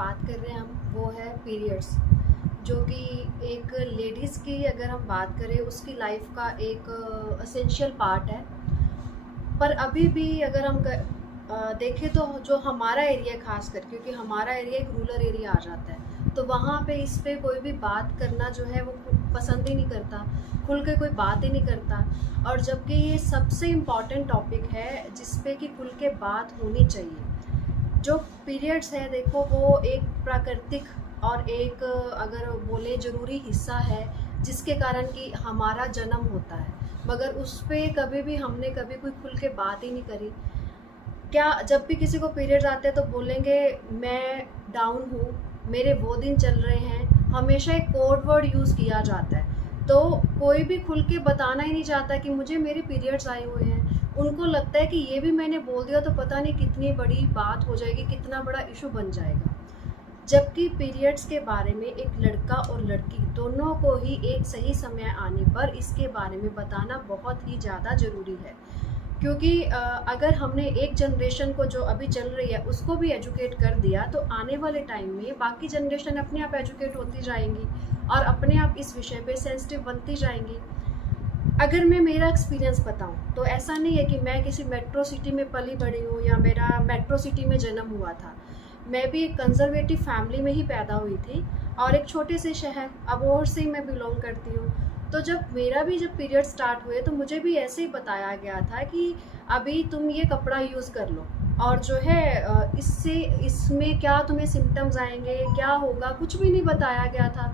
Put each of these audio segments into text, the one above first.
बात कर रहे हैं हम वो है पीरियड्स, जो कि एक लेडीज़ की अगर हम बात करें उसकी लाइफ का एक असेंशियल पार्ट है। पर अभी भी अगर हम देखें तो जो हमारा एरिया खास कर, क्योंकि हमारा एरिया एक रूरल एरिया आ जाता है, तो वहाँ पे इस पे कोई भी बात करना जो है वो पसंद ही नहीं करता, खुल के कोई बात ही नहीं करता। और जबकि ये सबसे इम्पॉर्टेंट टॉपिक है जिस पे कि खुल के बात होनी चाहिए। जो पीरियड्स है देखो, वो एक प्राकृतिक और एक अगर बोले ज़रूरी हिस्सा है जिसके कारण कि हमारा जन्म होता है, मगर उस पे कभी भी हमने कभी कोई खुल के बात ही नहीं करी। क्या जब भी किसी को पीरियड्स आते हैं तो बोलेंगे मैं डाउन हूँ, मेरे वो दिन चल रहे हैं, हमेशा एक कोड वर्ड यूज़ किया जाता है। तो कोई भी खुल के बताना ही नहीं चाहता कि मुझे मेरे पीरियड्स आए हुए हैं। उनको लगता है कि ये भी मैंने बोल दिया तो पता नहीं कितनी बड़ी बात हो जाएगी, कितना बड़ा इशू बन जाएगा। जबकि पीरियड्स के बारे में एक लड़का और लड़की दोनों को ही एक सही समय आने पर इसके बारे में बताना बहुत ही ज़्यादा ज़रूरी है। क्योंकि अगर हमने एक जनरेशन को जो अभी चल रही है उसको भी एजुकेट कर दिया तो आने वाले टाइम में बाकी जनरेशन अपने आप एजुकेट होती जाएंगी और अपने आप इस विषय पे सेंसिटिव बनती जाएंगी। अगर मैं मेरा एक्सपीरियंस बताऊं तो ऐसा नहीं है कि मैं किसी मेट्रो सिटी में पली बड़ी हूँ या मेरा मेट्रो सिटी में जन्म हुआ था। मैं भी एक कंजर्वेटिव फैमिली में ही पैदा हुई थी और एक छोटे से शहर अबोहर से मैं बिलोंग करती हूँ। तो जब पीरियड स्टार्ट हुए तो मुझे भी ऐसे ही बताया गया था कि अभी तुम ये कपड़ा यूज़ कर लो और जो है इसमें क्या तुम्हें सिम्टम्स आएंगे, क्या होगा, कुछ भी नहीं बताया गया था।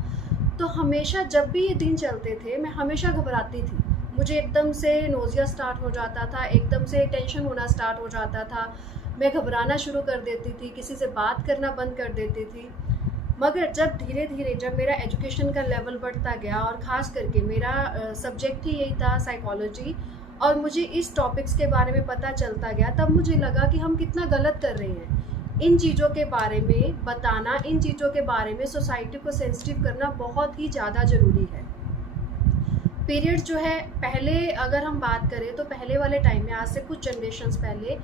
तो हमेशा जब भी ये दिन चलते थे मैं हमेशा घबराती थी। मुझे एकदम से नोज़िया स्टार्ट हो जाता था, एकदम से टेंशन होना स्टार्ट हो जाता था, मैं घबराना शुरू कर देती थी, किसी से बात करना बंद कर देती थी। मगर जब धीरे धीरे जब मेरा एजुकेशन का लेवल बढ़ता गया और ख़ास करके मेरा सब्जेक्ट ही यही था साइकोलॉजी, और मुझे इस टॉपिक्स के बारे में पता चलता गया, तब मुझे लगा कि हम कितना गलत कर रहे हैं। इन चीज़ों के बारे में बताना, इन चीज़ों के बारे में सोसाइटी को सेंसिटिव करना बहुत ही ज़्यादा ज़रूरी है। पीरियड्स जो है, पहले अगर हम बात करें तो पहले वाले टाइम में, आज से कुछ जनरेशन्स पहले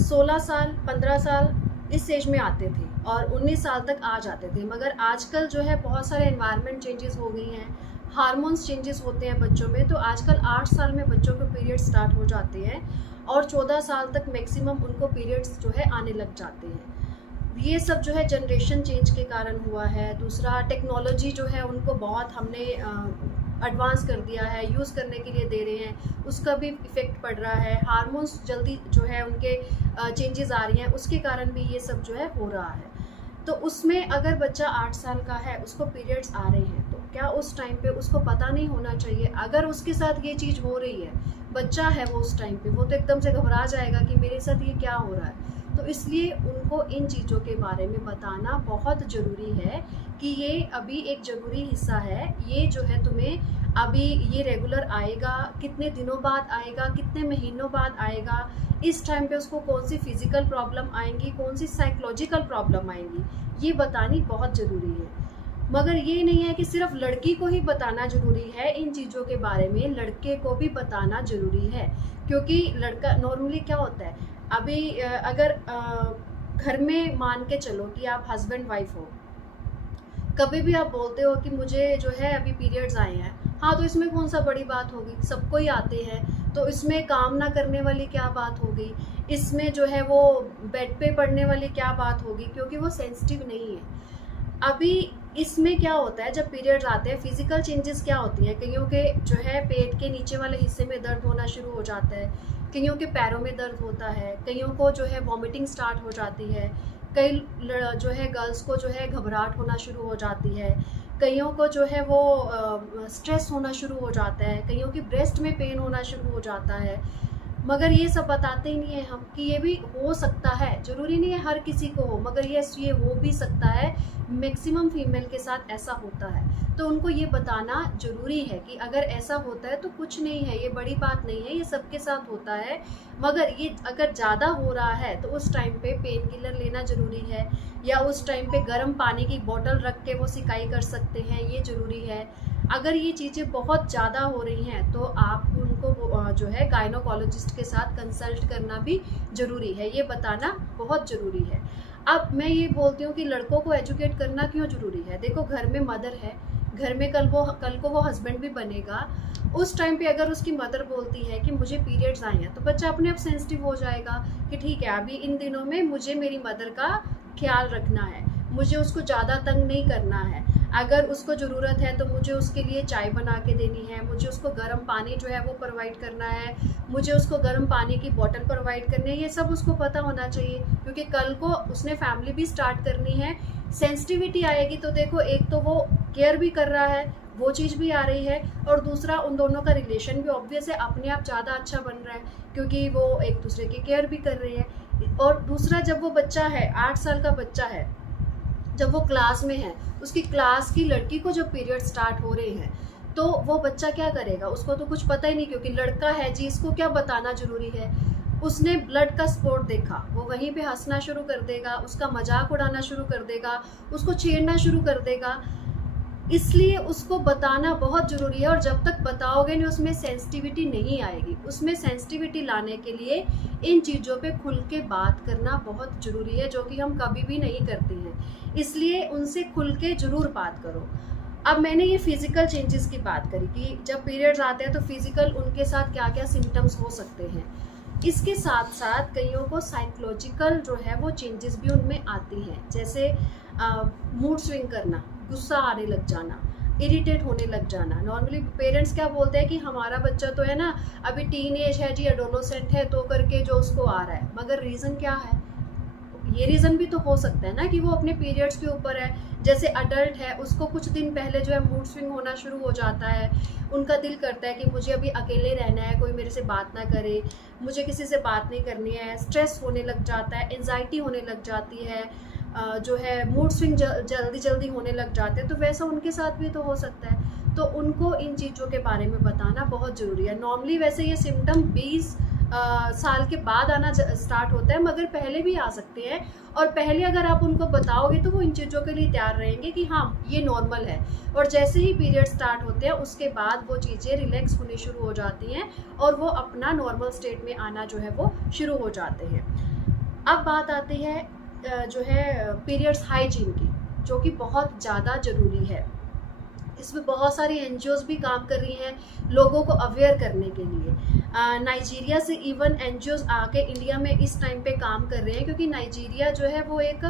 16 साल 15 साल इस एज में आते थे और 19 साल तक आ जाते थे। मगर आजकल जो है बहुत सारे एनवायरनमेंट चेंजेस हो गई हैं, हार्मोन्स चेंजेस होते हैं बच्चों में, तो आजकल 8 साल में बच्चों को पीरियड्स स्टार्ट हो जाते हैं और 14 साल तक मैक्सिमम उनको पीरियड्स जो है आने लग जाते हैं। ये सब जो है जनरेशन चेंज के कारण हुआ है। दूसरा, टेक्नोलॉजी जो है उनको बहुत हमने एडवांस कर दिया है, यूज़ करने के लिए दे रहे हैं, उसका भी इफ़ेक्ट पड़ रहा है। हार्मोन्स जल्दी जो है उनके चेंजेस आ रही हैं, उसके कारण भी ये सब जो है हो रहा है। तो उसमें अगर बच्चा 8 साल का है, उसको पीरियड्स आ रहे हैं, तो क्या उस टाइम पे उसको पता नहीं होना चाहिए? अगर उसके साथ ये चीज़ हो रही है, बच्चा है वो, उस टाइम पे वो तो एकदम से घबरा जाएगा कि मेरे साथ ये क्या हो रहा है। तो इसलिए उनको इन चीज़ों के बारे में बताना बहुत ज़रूरी है कि ये अभी एक ज़रूरी हिस्सा है। ये जो है तुम्हें अभी ये रेगुलर आएगा, कितने दिनों बाद आएगा, कितने महीनों बाद आएगा, इस टाइम पे उसको कौन सी फिज़िकल प्रॉब्लम आएंगी, कौन सी साइकोलॉजिकल प्रॉब्लम आएंगी, ये बतानी बहुत ज़रूरी है। मगर ये नहीं है कि सिर्फ लड़की को ही बताना ज़रूरी है इन चीज़ों के बारे में, लड़के को भी बताना ज़रूरी है। क्योंकि लड़का नॉर्मली क्या होता है, अभी अगर घर में मान के चलो कि आप हस्बैंड वाइफ हो, कभी भी आप बोलते हो कि मुझे जो है अभी पीरियड्स आए हैं, हाँ तो इसमें कौन सा बड़ी बात होगी, सबको ही आते हैं, तो इसमें काम ना करने वाली क्या बात होगी, इसमें जो है वो बेड पे पड़ने वाली क्या बात होगी, क्योंकि वो सेंसिटिव नहीं है। अभी इसमें क्या होता है, जब पीरियड्स आते हैं फिजिकल चेंजेस क्या होती हैं, कईयों के जो है पेट के नीचे वाले हिस्से में दर्द होना शुरू हो जाता है, कईयों के पैरों में दर्द होता है, कईयों को जो है वॉमिटिंग स्टार्ट हो जाती है, कई जो है गर्ल्स को जो है घबराहट होना शुरू हो जाती है, कईयों को जो है वो स्ट्रेस होना शुरू हो जाता है, कईयों की ब्रेस्ट में पेन होना शुरू हो जाता है। मगर ये सब बताते ही नहीं है हम कि ये भी हो सकता है, ज़रूरी नहीं है हर किसी को हो, मगर ये हो भी सकता है, मैक्सिमम फीमेल के साथ ऐसा होता है। तो उनको ये बताना ज़रूरी है कि अगर ऐसा होता है तो कुछ नहीं है, ये बड़ी बात नहीं है, ये सबके साथ होता है। मगर ये अगर ज़्यादा हो रहा है तो उस टाइम पे पेन किलर लेना ज़रूरी है, या उस टाइम पे गर्म पानी की बोतल रख के वो सिकाई कर सकते हैं, ये ज़रूरी है। अगर ये चीज़ें बहुत ज़्यादा हो रही हैं तो आप उनको जो है गायनोकोलॉजिस्ट के साथ कंसल्ट करना भी ज़रूरी है, ये बताना बहुत ज़रूरी है। अब मैं ये बोलती हूँ कि लड़कों को एजुकेट करना क्यों ज़रूरी है। देखो घर में मदर है, घर में कल को वो हस्बैंड भी बनेगा। उस टाइम पे अगर उसकी मदर बोलती है कि मुझे पीरियड्स आए हैं, तो बच्चा अपने आप सेंसिटिव हो जाएगा कि ठीक है, अभी इन दिनों में मुझे मेरी मदर का ख्याल रखना है, मुझे उसको ज़्यादा तंग नहीं करना है। अगर उसको ज़रूरत है तो मुझे उसके लिए चाय बना के देनी है, मुझे उसको गर्म पानी जो है वो प्रोवाइड करना है, मुझे उसको गर्म पानी की बॉटल प्रोवाइड करनी है। ये सब उसको पता होना चाहिए, क्योंकि कल को उसने फैमिली भी स्टार्ट करनी है। सेंसिटिविटी आएगी तो देखो, एक तो वो केयर भी कर रहा है, वो चीज़ भी आ रही है, और दूसरा उन दोनों का रिलेशन भी ऑब्वियस है अपने आप ज़्यादा अच्छा बन रहा है, क्योंकि वो एक दूसरे की केयर भी कर रहे हैं। और दूसरा, जब वो बच्चा है 8 साल का बच्चा है, जब वो क्लास में है, उसकी क्लास की लड़की को जब पीरियड स्टार्ट हो रहे हैं, तो वो बच्चा क्या करेगा? उसको तो कुछ पता ही नहीं, क्योंकि लड़का है जी, इसको क्या बताना जरूरी है। उसने ब्लड का स्पॉट देखा, वो वहीं पे हंसना शुरू कर देगा, उसका मजाक उड़ाना शुरू कर देगा, उसको छेड़ना शुरू कर देगा। इसलिए उसको बताना बहुत ज़रूरी है, और जब तक बताओगे नहीं उसमें सेंसिटिविटी नहीं आएगी। उसमें सेंसिटिविटी लाने के लिए इन चीज़ों पे खुल के बात करना बहुत ज़रूरी है, जो कि हम कभी भी नहीं करते हैं। इसलिए उनसे खुल के ज़रूर बात करो। अब मैंने ये फिज़िकल चेंजेस की बात करी कि जब पीरियड्स आते हैं तो फिज़िकल उनके साथ क्या क्या सिम्टम्स हो सकते हैं। इसके साथ साथ कईयों को साइकोलॉजिकल जो है वो चेंजेस भी उनमें आती हैं, जैसे मूड स्विंग करना, गुस्सा आने लग जाना, इरिटेट होने लग जाना। नॉर्मली पेरेंट्स क्या बोलते हैं कि हमारा बच्चा तो है ना अभी टीन एज है जी, एडोलोसेंट है, तो करके जो उसको आ रहा है। मगर रीज़न क्या है? ये रीज़न भी तो हो सकता है ना कि वो अपने पीरियड्स के ऊपर है। जैसे अडल्ट है, उसको कुछ दिन पहले जो है मूड स्विंग होना शुरू हो जाता है, उनका दिल करता है कि मुझे अभी अकेले रहना है, कोई मेरे से बात ना करे, मुझे किसी से बात नहीं करनी है, स्ट्रेस होने लग जाता है, एंजाइटी होने लग जाती है, जो है मूड स्विंग जल्दी जल्दी होने लग जाते हैं। तो वैसा उनके साथ भी तो हो सकता है। तो उनको इन चीज़ों के बारे में बताना बहुत ज़रूरी है। नॉर्मली वैसे ये सिम्टम 20 साल के बाद आना स्टार्ट होता है, मगर पहले भी आ सकते हैं। और पहले अगर आप उनको बताओगे तो वो इन चीज़ों के लिए तैयार रहेंगे कि हाँ ये नॉर्मल है। और जैसे ही पीरियड स्टार्ट होते हैं उसके बाद वो चीज़ें रिलैक्स होनी शुरू हो जाती हैं, और वो अपना नॉर्मल स्टेट में आना जो है वो शुरू हो जाते हैं। अब बात आती है जो है पीरियड्स हाइजीन की, जो कि बहुत ज़्यादा ज़रूरी है। इसमें बहुत सारी एनजीओज़ भी काम कर रही हैं लोगों को अवेयर करने के लिए। नाइजीरिया से इवन एनजीओज़ आके इंडिया में इस टाइम पे काम कर रहे हैं, क्योंकि नाइजीरिया जो है वो एक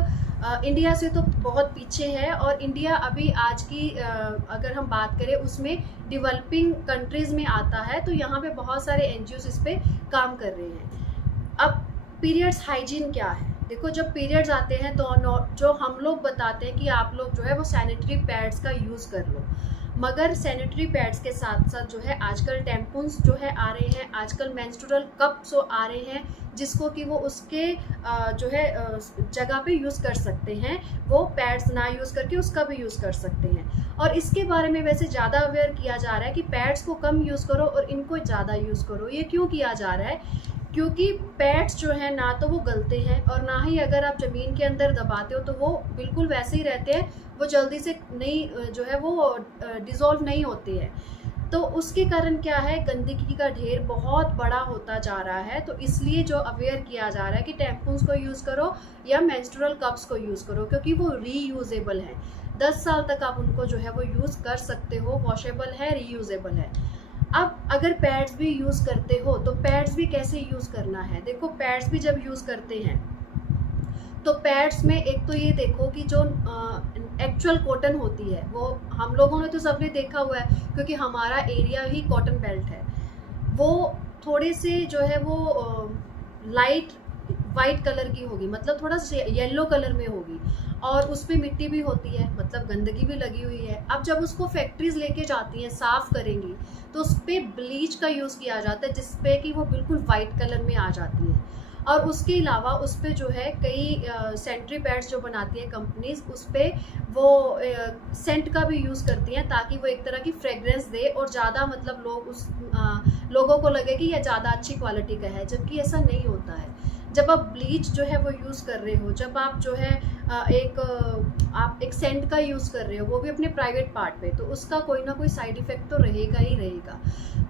इंडिया से तो बहुत पीछे है, और इंडिया अभी आज की अगर हम बात करें उसमें डेवलपिंग कंट्रीज़ में आता है। तो यहाँ पे बहुत सारे एनजीओज़ इस पर काम कर रहे हैं। अब पीरियड्स हाइजीन क्या है? देखो, जब पीरियड्स आते हैं तो जो हम लोग बताते हैं कि आप लोग जो है वो सैनिटरी पैड्स का यूज़ कर लो, मगर सैनिटरी पैड्स के साथ साथ जो है आजकल टैम्पून्स जो है आ रहे हैं, आजकल मेंस्ट्रुअल कप्स आ रहे हैं, जिसको कि वो उसके जो है जगह पे यूज़ कर सकते हैं। वो पैड्स ना यूज़ करके उसका भी यूज़ कर सकते हैं। और इसके बारे में वैसे ज़्यादा अवेयर किया जा रहा है कि पैड्स को कम यूज़ करो और इनको ज़्यादा यूज़ करो। ये क्यों किया जा रहा है? क्योंकि पैड्स जो है ना तो वो गलते हैं, और ना ही अगर आप ज़मीन के अंदर दबाते हो तो वो बिल्कुल वैसे ही रहते हैं, वो जल्दी से नहीं जो है वो डिज़ोल्व नहीं होते हैं। तो उसके कारण क्या है, गंदगी का ढेर बहुत बड़ा होता जा रहा है। तो इसलिए जो अवेयर किया जा रहा है कि टैम्पून्स को यूज़ करो या मेंस्ट्रुअल कप्स को यूज़ करो, क्योंकि वो रीयूजेबल हैं। 10 साल तक आप उनको जो है वो यूज़ कर सकते हो, वॉशेबल है, रीयूजेबल है। अब अगर पैड्स भी यूज़ करते हो तो पैड्स भी कैसे यूज़ करना है? देखो, पैड्स भी जब यूज़ करते हैं तो पैड्स में एक तो ये देखो कि जो एक्चुअल कॉटन होती है, वो हम लोगों ने तो सबने देखा हुआ है, क्योंकि हमारा एरिया ही कॉटन बेल्ट है। वो थोड़े से जो है वो लाइट वाइट कलर की होगी, मतलब थोड़ा येलो कलर में होगी, और उस पर मिट्टी भी होती है, मतलब गंदगी भी लगी हुई है। अब जब उसको फैक्ट्रीज लेके जाती हैं, साफ़ करेंगी, तो उस पर ब्लीच का यूज़ किया जाता है, जिसपे कि वो बिल्कुल वाइट कलर में आ जाती है। और उसके अलावा उस पर जो है कई सैनिटरी पैड्स जो बनाती हैं कंपनीज, उस पर वो सेंट का भी यूज़ करती हैं, ताकि वो एक तरह की फ्रेगरेंस दे और ज़्यादा मतलब लोगों को लगे कि यह ज़्यादा अच्छी क्वालिटी का है, जबकि ऐसा नहीं होता है। जब आप ब्लीच जो है वो यूज़ कर रहे हो, जब आप जो है आप एक सेंट का यूज़ कर रहे हो, वो भी अपने प्राइवेट पार्ट पे, तो उसका कोई ना कोई साइड इफ़ेक्ट तो रहेगा ही रहेगा।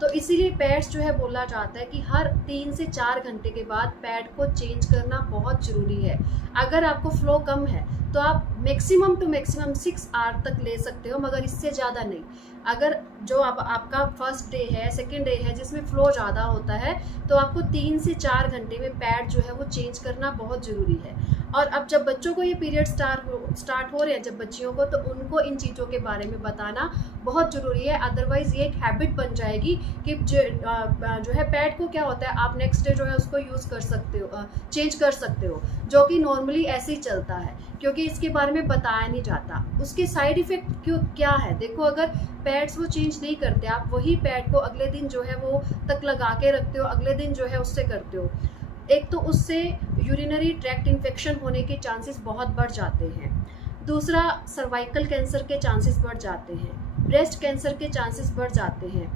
तो इसीलिए पैड्स जो है बोला जाता है कि हर 3 से 4 घंटे के बाद पैड को चेंज करना बहुत ज़रूरी है। अगर आपको फ्लो कम है तो आप मैक्सिमम टू मैक्सिमम 6 आवर तक ले सकते हो, मगर इससे ज़्यादा नहीं। अगर जो आपका फर्स्ट डे है, सेकेंड डे है, जिसमें फ्लो ज़्यादा होता है, तो आपको 3 से 4 घंटे में पैड जो है वो चेंज करना बहुत ज़रूरी है। और अब जब बच्चों को ये पीरियड स्टार्ट हो रहे हैं, जब बच्चियों को, तो उनको इन चीज़ों के बारे में बताना बहुत ज़रूरी है। अदरवाइज़ ये एक हैबिट बन जाएगी कि जो है पैड को क्या होता है, आप नेक्स्ट डे जो है उसको यूज़ कर सकते हो, चेंज कर सकते हो, जो कि नॉर्मली ऐसे ही चलता है, क्योंकि इसके बारे में बताया नहीं जाता। उसके साइड इफ़ेक्ट क्या है, देखो, अगर पैड्स वो चेंज नहीं करते, आप वही पैड को अगले दिन जो है वो तक लगा के रखते हो, अगले दिन जो है उससे करते हो, एक तो उससे यूरिनरी ट्रैक्ट इन्फेक्शन होने के चांसेस बहुत बढ़ जाते हैं। दूसरा, सर्वाइकल कैंसर के चांसेस बढ़ जाते हैं, ब्रेस्ट कैंसर के चांसेस बढ़ जाते हैं,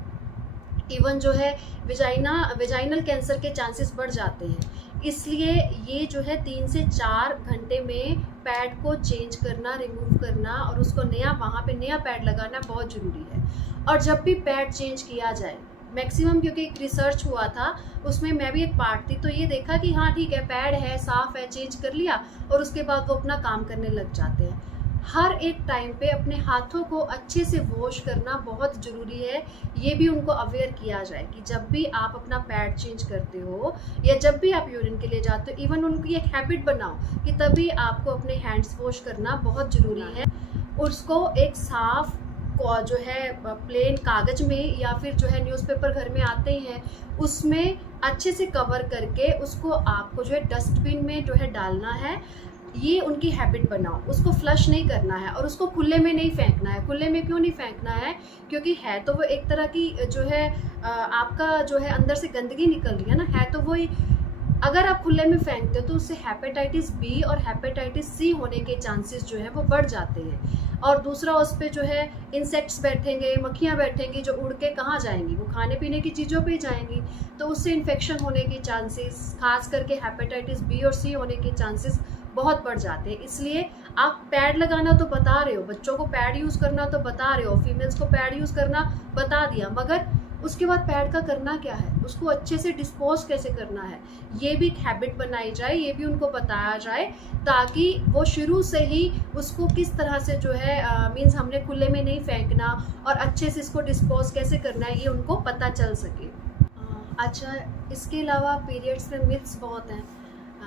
इवन जो है वेजाइनल कैंसर के चांसेस बढ़ जाते हैं। इसलिए ये जो है 3 से 4 घंटे में पैड को चेंज करना, रिमूव करना और उसको वहाँ पे नया पैड लगाना बहुत ज़रूरी है। और जब भी पैड चेंज किया जाए, मैक्सिमम, क्योंकि एक रिसर्च हुआ था उसमें मैं भी एक पार्ट थी, तो ये देखा कि हाँ ठीक है, पैड है, साफ़ है, चेंज कर लिया और उसके बाद वो अपना काम करने लग जाते हैं। हर एक टाइम पे अपने हाथों को अच्छे से वॉश करना बहुत ज़रूरी है। ये भी उनको अवेयर किया जाए कि जब भी आप अपना पैड चेंज करते हो या जब भी आप यूरिन के लिए जाते हो, इवन उनकी एक हैबिट बनाओ कि तभी आपको अपने हैंड्स वॉश करना बहुत ज़रूरी है। उसको एक साफ़ जो है प्लेन कागज में या फिर जो है न्यूज़पेपर घर में आते हैं, उसमें अच्छे से कवर करके उसको आपको जो है डस्टबिन में जो है डालना है। ये उनकी हैबिट बनाओ, उसको फ्लश नहीं करना है और उसको खुले में नहीं फेंकना है। खुले में क्यों नहीं फेंकना है, क्योंकि है तो वो एक तरह की जो है आपका जो है अंदर से गंदगी निकल रही है ना, है तो वो, अगर आप खुले में फेंकते हो तो उससे हेपेटाइटिस बी और हेपेटाइटिस सी होने के चांसेस जो है वो बढ़ जाते हैं। और दूसरा, उस पर जो है इंसेक्ट्स बैठेंगे, मक्खियाँ बैठेंगी, जो उड़ के कहाँ जाएंगी, वो खाने पीने की चीज़ों पे ही जाएंगी, तो उससे इन्फेक्शन होने के चांसेस, खास करके हेपेटाइटिस बी और सी होने के चांसेस बहुत बढ़ जाते हैं। इसलिए आप पैड लगाना तो बता रहे हो, बच्चों को पैड यूज़ करना तो बता रहे हो, फीमेल्स को पैड यूज़ करना बता दिया, मगर उसके बाद पैड का करना क्या है, उसको अच्छे से डिस्पोज कैसे करना है, ये भी एक हैबिट बनाई जाए, ये भी उनको बताया जाए, ताकि वो शुरू से ही उसको किस तरह से जो है मीन्स हमने खुले में नहीं फेंकना और अच्छे से इसको डिस्पोज कैसे करना है, ये उनको पता चल सके। अच्छा, इसके अलावा पीरियड्स में मिथ्स बहुत हैं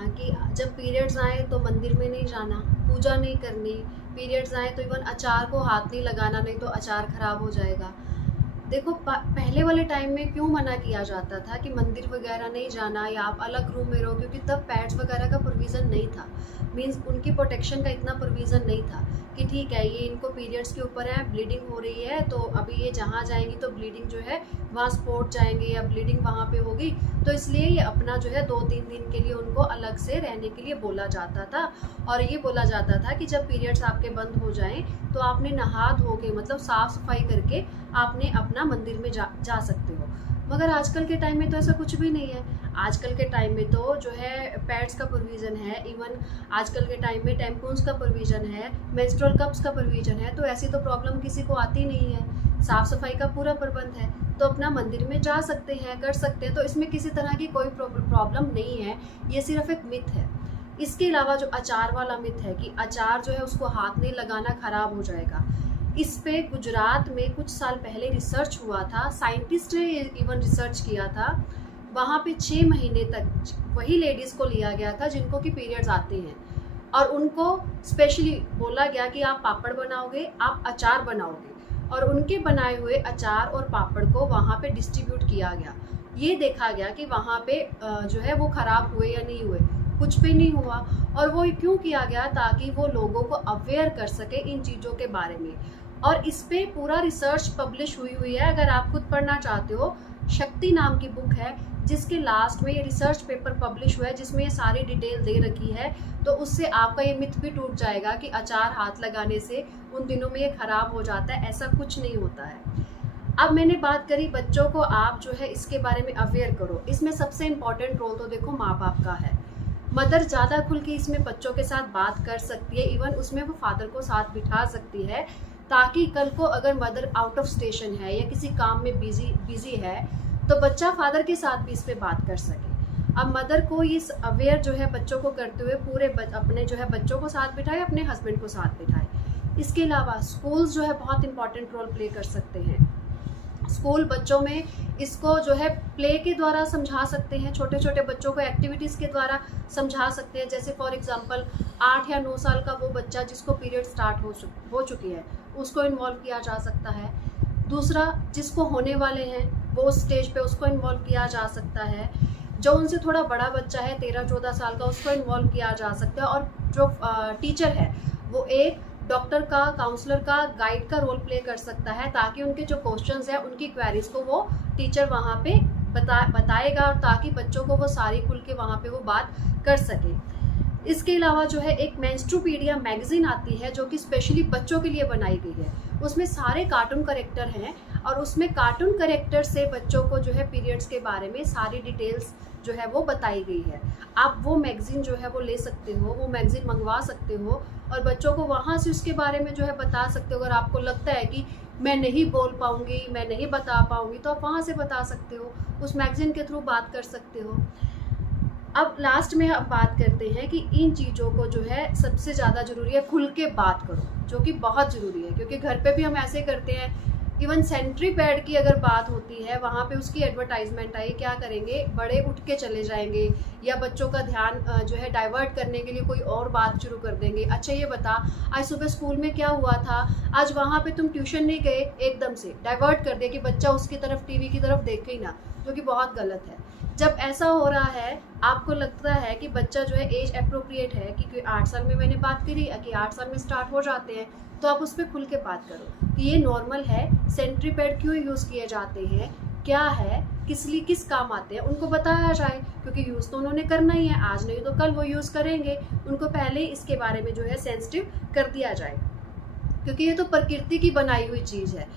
कि जब पीरियड्स आए तो मंदिर में नहीं जाना, पूजा नहीं करनी, पीरियड्स आए तो इवन अचार को हाथ नहीं लगाना, नहीं तो अचार खराब हो जाएगा। देखो, पहले वाले टाइम में क्यों मना किया जाता था कि मंदिर वगैरह नहीं जाना या आप अलग रूम में रहो, क्योंकि तब पैड्स वगैरह का प्रोविज़न नहीं था, मींस उनकी प्रोटेक्शन का इतना प्रोविज़न नहीं था कि ठीक है ये इनको पीरियड्स के ऊपर है, ब्लीडिंग हो रही है, तो अभी ये जहाँ जाएंगी तो ब्लीडिंग जो है वहाँ स्पॉट जाएंगे या ब्लीडिंग वहाँ पे होगी, तो इसलिए ये अपना जो है 2-3 दिन के लिए उनको अलग से रहने के लिए बोला जाता था। और ये बोला जाता था कि जब पीरियड्स आपके बंद हो जाएं तो आपने नहा धो के, मतलब साफ़ सफाई करके आपने अपना मंदिर में जा सकते हो। मगर आजकल के टाइम में तो ऐसा कुछ भी नहीं है। आजकल के टाइम में तो जो है पैड्स का प्रोविज़न है, इवन आजकल के टाइम में टैम्पून्स का प्रोविज़न है, मेंस्ट्रुअल कप्स का प्रोविज़न है, तो ऐसी तो प्रॉब्लम किसी को आती नहीं है। साफ़ सफाई का पूरा प्रबंध है, तो अपना मंदिर में जा सकते हैं, कर सकते हैं, तो इसमें किसी तरह की कोई प्रॉब्लम नहीं है। ये सिर्फ एक मिथ है। इसके अलावा जो अचार वाला मिथ है कि अचार जो है उसको हाथ नहीं लगाना, ख़राब हो जाएगा, इस पे गुजरात में कुछ साल पहले रिसर्च हुआ था, साइंटिस्ट ने इवन रिसर्च किया था। वहाँ पे 6 महीने तक वही लेडीज़ को लिया गया था जिनको कि पीरियड्स आते हैं, और उनको स्पेशली बोला गया कि आप पापड़ बनाओगे, आप अचार बनाओगे, और उनके बनाए हुए अचार और पापड़ को वहाँ पे डिस्ट्रीब्यूट किया गया। ये देखा गया कि वहाँ पे जो है वो ख़राब हुए या नहीं हुए, कुछ भी नहीं हुआ। और वो क्यों किया गया, ताकि वो लोगों को अवेयर कर सके इन चीज़ों के बारे में। और इस पे पूरा रिसर्च पब्लिश हुई है, अगर आप खुद पढ़ना चाहते हो, शक्ति नाम की बुक है जिसके लास्ट में ये रिसर्च पेपर पब्लिश हुआ है, जिसमें ये सारी डिटेल दे रखी है। तो उससे आपका ये मिथ भी टूट जाएगा कि अचार हाथ लगाने से उन दिनों में ये ख़राब हो जाता है, ऐसा कुछ नहीं होता है। अब मैंने बात करी बच्चों को आप जो है इसके बारे में अवेयर करो। इसमें सबसे इम्पॉर्टेंट रोल तो देखो माँ बाप का है। मदर ज़्यादा खुल के इसमें बच्चों के साथ बात कर सकती है, इवन उसमें वो फादर को साथ बिठा सकती है, ताकि कल को अगर मदर आउट ऑफ स्टेशन है या किसी काम में बिजी है तो बच्चा फादर के साथ भी इस पे बात कर सके। अब मदर को इस अवेयर जो है बच्चों को करते हुए पूरे अपने जो है बच्चों को साथ बिठाए, अपने हस्बैंड को साथ बिठाए। इसके अलावा स्कूल्स जो है बहुत इंपॉर्टेंट रोल प्ले कर सकते हैं। स्कूल बच्चों में इसको जो है प्ले के द्वारा समझा सकते हैं, छोटे छोटे बच्चों को एक्टिविटीज़ के द्वारा समझा सकते हैं। जैसे फॉर एग्जांपल 8 या 9 साल का वो बच्चा जिसको पीरियड स्टार्ट हो चुकी है, उसको इन्वॉल्व किया जा सकता है। दूसरा, जिसको होने वाले हैं वो उस स्टेज पे उसको इन्वॉल्व किया जा सकता है। जो उनसे थोड़ा बड़ा बच्चा है 13-14 साल का, उसको इन्वॉल्व किया जा सकता है। और जो टीचर है वो एक डॉक्टर का, काउंसलर का, गाइड का रोल प्ले कर सकता है, ताकि उनके जो क्वेश्चंस हैं उनकी क्वेरीज को वो टीचर वहाँ पे बताएगा, और ताकि बच्चों को वो सारी खुल के वहाँ पे वो बात कर सके। इसके अलावा जो है एक मेंस्ट्रुपीडिया मैगजीन आती है जो कि स्पेशली बच्चों के लिए बनाई गई है। उसमें सारे कार्टून कैरेक्टर हैं और उसमें कार्टून कैरेक्टर से बच्चों को जो है पीरियड्स के बारे में सारी डिटेल्स जो है वो बताई गई है। आप वो मैगजीन जो है वो ले सकते हो, वो मैगजीन मंगवा सकते हो और बच्चों को वहाँ से उसके बारे में जो है बता सकते हो। अगर आपको लगता है कि मैं नहीं बोल पाऊँगी, मैं नहीं बता पाऊँगी, तो आप वहाँ से बता सकते हो, उस मैगजीन के थ्रू बात कर सकते हो। अब लास्ट में अब बात करते हैं कि इन चीज़ों को जो है सबसे ज़्यादा ज़रूरी है खुल के बात करो, जो कि बहुत ज़रूरी है, क्योंकि घर पे भी हम ऐसे करते हैं। इवन सेंट्री पैड की अगर बात होती है, वहाँ पे उसकी एडवर्टाइजमेंट आई, क्या करेंगे, बड़े उठ के चले जाएंगे या बच्चों का ध्यान जो है डाइवर्ट करने के लिए कोई और बात शुरू कर देंगे। अच्छा ये बता, आज सुबह स्कूल में क्या हुआ था, आज वहाँ पे तुम ट्यूशन नहीं गए, एकदम से डाइवर्ट कर दिया कि बच्चा उसकी तरफ, टीवी की तरफ देखे ही ना, जो कि बहुत गलत है। जब ऐसा हो रहा है, आपको लगता है कि बच्चा जो है एज अप्रोप्रिएट है, कि 8 साल में मैंने बात करी कि 8 साल में स्टार्ट हो जाते हैं, तो आप उस पर खुल के बात करो कि ये नॉर्मल है, सेंट्री पैड क्यों यूज़ किए जाते हैं, क्या है, किस काम आते हैं, उनको बताया जाए, क्योंकि यूज़ तो उन्होंने करना ही है, आज नहीं तो कल वो यूज़ करेंगे, उनको पहले ही इसके बारे में जो है सेंसिटिव कर दिया जाए। क्योंकि ये तो प्रकृति की बनाई हुई चीज़ है,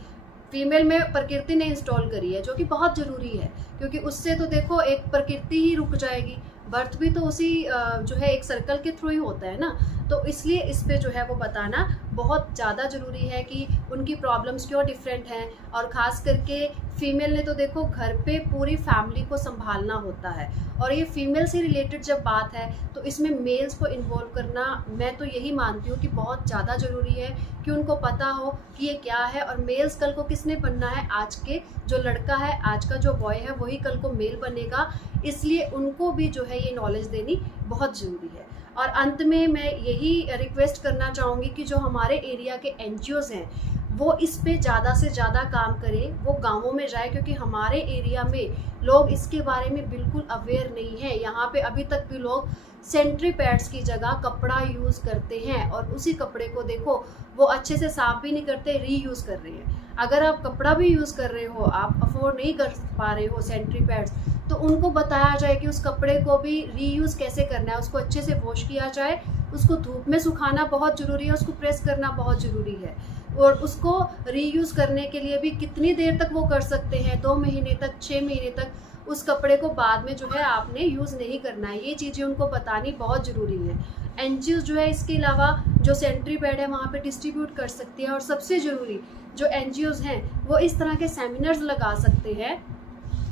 फीमेल में प्रकृति ने इंस्टॉल करी है, जो कि बहुत ज़रूरी है, क्योंकि उससे तो देखो एक प्रकृति ही रुक जाएगी। बर्थ भी तो उसी जो है एक सर्कल के थ्रू ही होता है ना, तो इसलिए इस पे जो है वो बताना बहुत ज़्यादा ज़रूरी है कि उनकी प्रॉब्लम्स क्यों डिफरेंट हैं। और ख़ास करके फीमेल ने तो देखो घर पे पूरी फैमिली को संभालना होता है, और ये फीमेल से रिलेटेड जब बात है तो इसमें मेल्स को इन्वॉल्व करना, मैं तो यही मानती हूँ कि बहुत ज़्यादा ज़रूरी है कि उनको पता हो कि ये क्या है। और मेल्स कल को किसने बनना है, आज के जो लड़का है, आज का जो बॉय है, वही कल को मेल बनेगा, इसलिए उनको भी जो है ये नॉलेज देनी बहुत ज़रूरी है। और अंत में मैं यही रिक्वेस्ट करना चाहूँगी कि जो हमारे एरिया के NGOs हैं वो इस पे ज़्यादा से ज़्यादा काम करें, वो गांवों में जाए, क्योंकि हमारे एरिया में लोग इसके बारे में बिल्कुल अवेयर नहीं है। यहाँ पे अभी तक भी लोग सेंट्री पैड्स की जगह कपड़ा यूज़ करते हैं, और उसी कपड़े को देखो वो अच्छे से साफ भी नहीं करते, रीयूज़ कर रहे हैं। अगर आप कपड़ा भी यूज़ कर रहे हो, आप अफोर्ड नहीं कर पा रहे हो सेंट्री पैड्स, तो उनको बताया जाए कि उस कपड़े को भी रीयूज़ कैसे करना है, उसको अच्छे से वॉश किया जाए, उसको धूप में सुखाना बहुत ज़रूरी है, उसको प्रेस करना बहुत ज़रूरी है, और उसको रीयूज़ करने के लिए भी कितनी देर तक वो कर सकते हैं, 2 महीने तक, 6 महीने तक, उस कपड़े को बाद में जो है आपने यूज़ नहीं करना है। ये चीज़ें उनको बतानी बहुत ज़रूरी है। NGOs जो है इसके अलावा जो सेंट्री पैड है वहाँ पे डिस्ट्रीब्यूट कर सकती है, और सबसे ज़रूरी जो NGOs हैं वो इस तरह के सेमिनार्स लगा सकते हैं,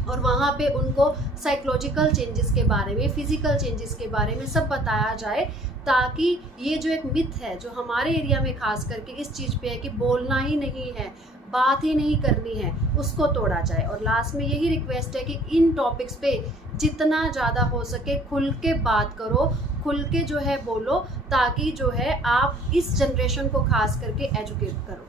और वहाँ पे उनको साइकोलॉजिकल चेंजेस के बारे में, फिजिकल चेंजेस के बारे में सब बताया जाए, ताकि ये जो एक मिथ है जो हमारे एरिया में खास करके इस चीज़ पे है कि बोलना ही नहीं है, बात ही नहीं करनी है, उसको तोड़ा जाए। और लास्ट में यही रिक्वेस्ट है कि इन टॉपिक्स पे जितना ज़्यादा हो सके खुल के बात करो, खुल के जो है बोलो, ताकि जो है आप इस जनरेशन को खास करके एजुकेट करो।